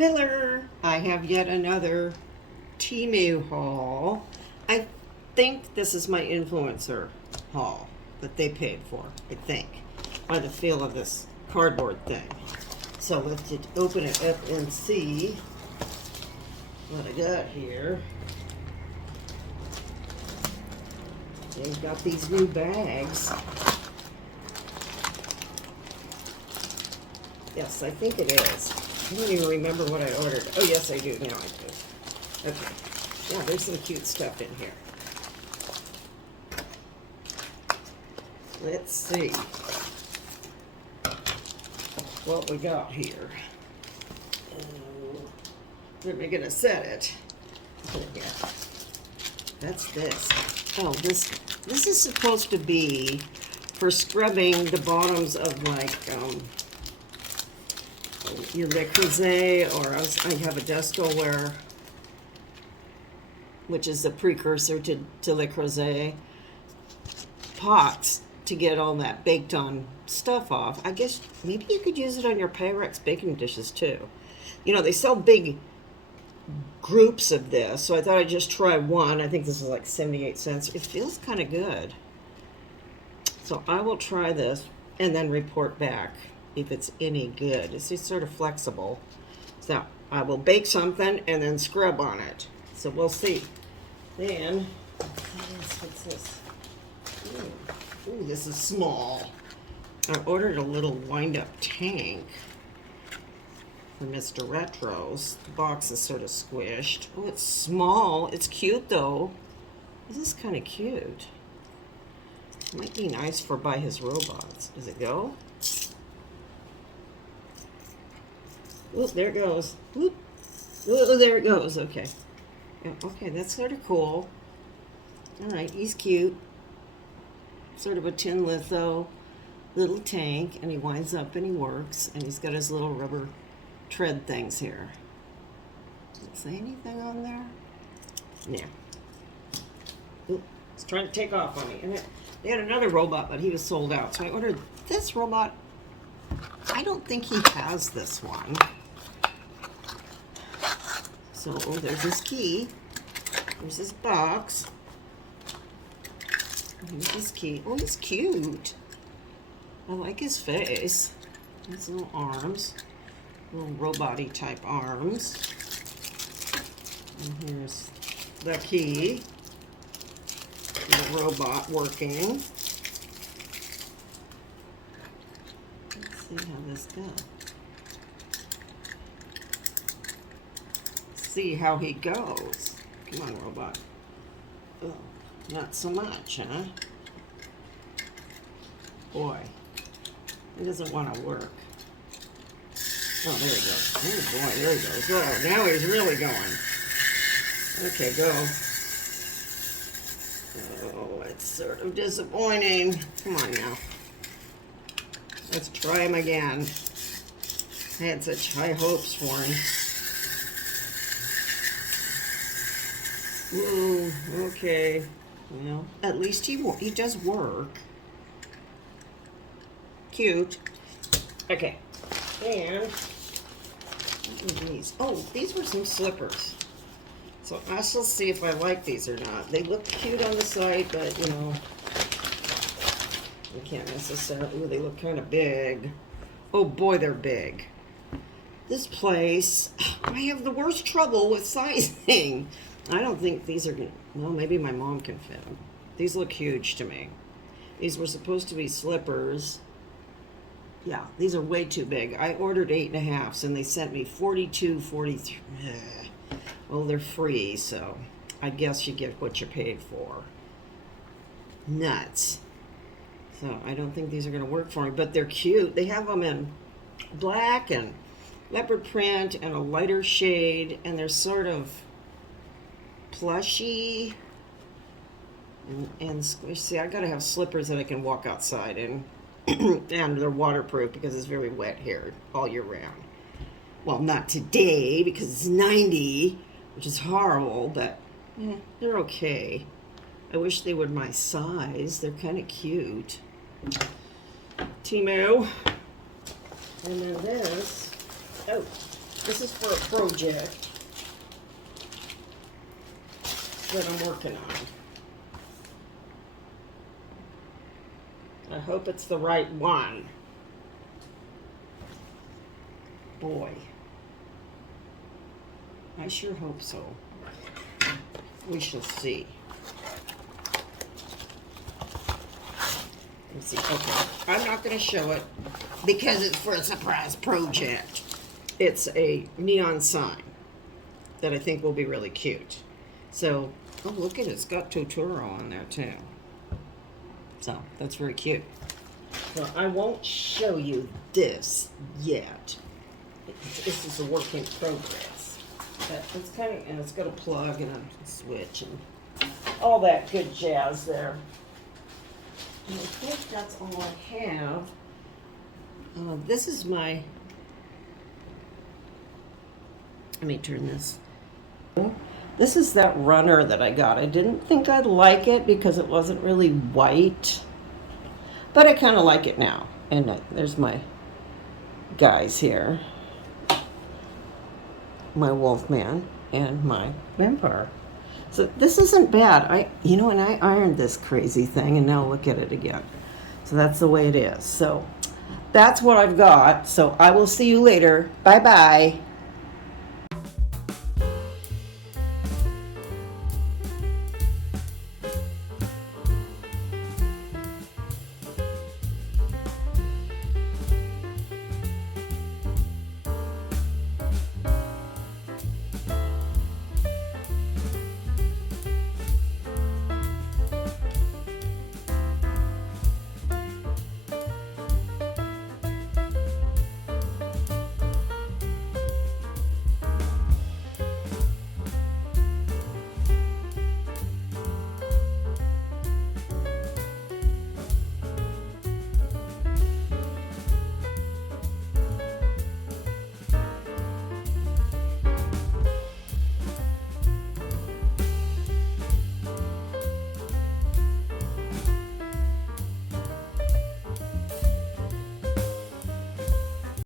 Hello, I have yet another Temu haul. I think this is my influencer haul that they paid for, I think, by the feel of this cardboard thing. So let's just open it up and see what I got here. They've got these new bags. Yes, I think it is. I don't even remember what I ordered. Oh, yes, I do. Now I do. Okay. Yeah, there's some cute stuff in here. Let's see what we got here. Where am I going to set it? Oh, yeah. That's this. Oh, this is supposed to be for scrubbing the bottoms of, like, your Le Creuset, or I have a Descolware, which is a precursor to Le Creuset pots, to get all that baked on stuff off. I guess maybe you could use it on your Pyrex baking dishes too. You know, they sell big groups of this, so I thought I'd just try one. I think this is like 78 cents. It feels kind of good. So I will try this and then report back if it's any good. It's just sort of flexible. So I will bake something and then scrub on it. So we'll see. Then, what's this? Ooh, this is small. I ordered a little wind-up tank for Mr. Retro's. The box is sort of squished. Oh, it's small. It's cute, though. This is kind of cute. Might be nice for by his robots. Does it go? Oh, there it goes. Whoop. Oh, there it goes. Okay. Yeah, okay, that's sort of cool. All right, he's cute. Sort of a tin litho little tank, and he winds up and he works, and he's got his little rubber tread things here. Does it say anything on there? Yeah. Ooh, it's trying to take off on me. And they had another robot, but he was sold out. So I ordered this robot. I don't think he has this one. So, oh, there's his key. There's his box. Here's his key. Oh, he's cute. I like his face. His little arms. Little robot-y type arms. And here's the key. The robot working. Let's see how this goes. See how he goes. Come on, robot. Oh, not so much, huh? Boy, he doesn't want to work. Oh, there he goes. Oh, boy, there he goes. Oh, now he's really going. Okay, go. Oh, it's sort of disappointing. Come on now. Let's try him again. I had such high hopes for him. Ooh, okay. Well, at least he does work. Cute. Okay. And what are these? Oh, these were some slippers. So I shall see if I like these or not. They look cute on the side, but you know, you can't necessarily. Ooh, they look kind of big. Oh boy, they're big. This place, I have the worst trouble with sizing. I don't think these are gonna, well, maybe my mom can fit them. These look huge to me. These were supposed to be slippers. Yeah, these are way too big. I ordered 8.5s and they sent me 42, 43. Well, they're free, so I guess you get what you paid for. Nuts. So I don't think these are gonna work for me, but they're cute. They have them in black and leopard print and a lighter shade, and they're sort of plushy and squishy. See, I gotta have slippers that I can walk outside in, and they're waterproof because it's very wet here all year round. Well, not today because it's 90, which is horrible, but they're okay. I wish they were my size. They're kind of cute. Temu. And then this. Oh, This is for a project that I'm working on. I hope it's the right one. Boy, I sure hope so. We shall see. Let's see. Okay, I'm not going to show it because it's for a surprise project. It's a neon sign that I think will be really cute. So, oh, look at it. It's got Totoro on there too. So, that's very cute. So, I won't show you this yet. This is a work in progress. But it's kind of, and it's got a plug and a switch and all that good jazz there. And I think that's all I have. This is my, let me turn this. This is that runner that I got. I didn't think I'd like it because it wasn't really white, but I kind of like it now. And there's my guys here. My Wolfman and my vampire. So this isn't bad. And I ironed this crazy thing and now look at it again. So that's the way it is. So that's what I've got. So I will see you later. Bye-bye.